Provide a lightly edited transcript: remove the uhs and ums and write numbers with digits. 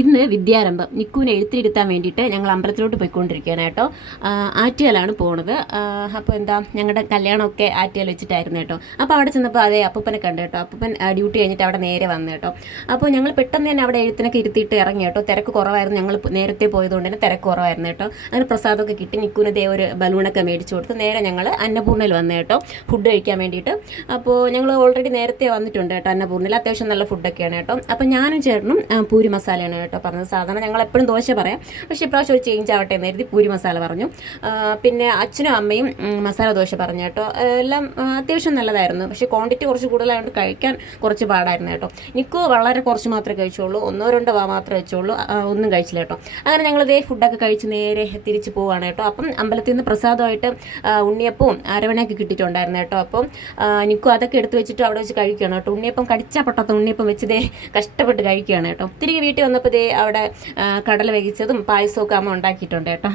ഇന്ന് വിദ്യാരംഭം നിക്കുവിനെ എഴുത്തിരുത്താൻ വേണ്ടിയിട്ട് ഞങ്ങൾ അമ്പലത്തിലോട്ട് പോയിക്കൊണ്ടിരിക്കുകയാണ് കേട്ടോ. ആറ്റുകാലാണ് പോണത്. അപ്പോൾ എന്താ ഞങ്ങളുടെ കല്യാണമൊക്കെ ആറ്റുകാൽ വെച്ചിട്ടായിരുന്നു കേട്ടോ. അപ്പോൾ അവിടെ ചെന്നപ്പോൾ അതേ അപ്പൂപ്പനെ കണ്ടു കേട്ടോ. അപ്പൂപ്പൻ ഡ്യൂട്ടി കഴിഞ്ഞിട്ട് അവിടെ നേരെ വന്നു കേട്ടോ. അപ്പോൾ ഞങ്ങൾ പെട്ടെന്ന് തന്നെ അവിടെ എഴുത്തിനൊക്കെ ഇരുത്തിയിട്ട് ഇറങ്ങി കേട്ടോ. തിരക്ക് കുറവായിരുന്നു, ഞങ്ങൾ നേരത്തെ പോയതുകൊണ്ട് തന്നെ തിരക്ക് കുറവായിരുന്നു കേട്ടോ. അങ്ങനെ പ്രസാദമൊക്കെ കിട്ടി. നിക്കുവിന് ദേ ഒരു ബലൂണൊക്കെ മേടിച്ചു കൊടുത്ത് നേരെ ഞങ്ങൾ അന്നപൂർണ്ണയിൽ വന്നു കേട്ടോ, ഫുഡ് കഴിക്കാൻ വേണ്ടിയിട്ട്. അപ്പോൾ ഞങ്ങൾ ഓൾറെഡി നേരത്തെ വന്നിട്ടുണ്ട് കേട്ടോ അന്നപൂർണ്ണയിൽ. അത്യാവശ്യം നല്ല ഫുഡൊക്കെയാണ് കേട്ടോ. അപ്പോൾ ഞാനും ചേട്ടനും പൂരി മസാലയാണ് കേട്ടോ പറഞ്ഞത്. സാധാരണ ഞങ്ങൾ എപ്പോഴും ദോശ പറയാം, പക്ഷേ ഇപ്രാവശ്യം ഒരു ചേഞ്ച് ആവട്ടെ എന്ന് കരുതി പൂരി മസാല പറഞ്ഞു. പിന്നെ അച്ഛനും അമ്മയും മസാല ദോശ പറഞ്ഞു കേട്ടോ. എല്ലാം അത്യാവശ്യം നല്ലതായിരുന്നു, പക്ഷേ ക്വാണ്ടിറ്റി കുറച്ച് കൂടുതലായതുകൊണ്ട് കഴിക്കാൻ കുറച്ച് പാടായിരുന്നു കേട്ടോ. നിക്കു വളരെ കുറച്ച് മാത്രമേ കഴിച്ചുള്ളൂ, 1-2 വാ മാത്രമേ വെച്ചുള്ളൂ, ഒന്നും കഴിച്ചില്ല കേട്ടോ. അങ്ങനെ ഞങ്ങൾ ഇതേ ഫുഡൊക്കെ കഴിച്ച് നേരെ തിരിച്ച് പോവുകയാണ് കേട്ടോ. അപ്പം അമ്പലത്തിൽ നിന്ന് പ്രസാദമായിട്ട് ഉണ്ണിയപ്പവും അരവണയൊക്കെ കിട്ടിയിട്ടുണ്ടായിരുന്നു കേട്ടോ. അപ്പം നിക്കു അതൊക്കെ എടുത്ത് വെച്ചിട്ട് അവിടെ വെച്ച് കഴിക്കുകയാണ് കേട്ടോ. ഉണ്ണിയപ്പം കടിച്ചാൽ പൊട്ടാത്ത ഉണ്ണിയപ്പം വെച്ച് ദേ കഷ്ടപ്പെട്ട് കഴിക്കുകയാണ് കേട്ടോ. തിരികെ വീട്ടിൽ വന്നപ്പോൾ ദേ അവിടെ കടല വേവിച്ചതും പായസമൊക്കെ അമ്മ ഉണ്ടാക്കിയിട്ടുണ്ട് കേട്ടോ.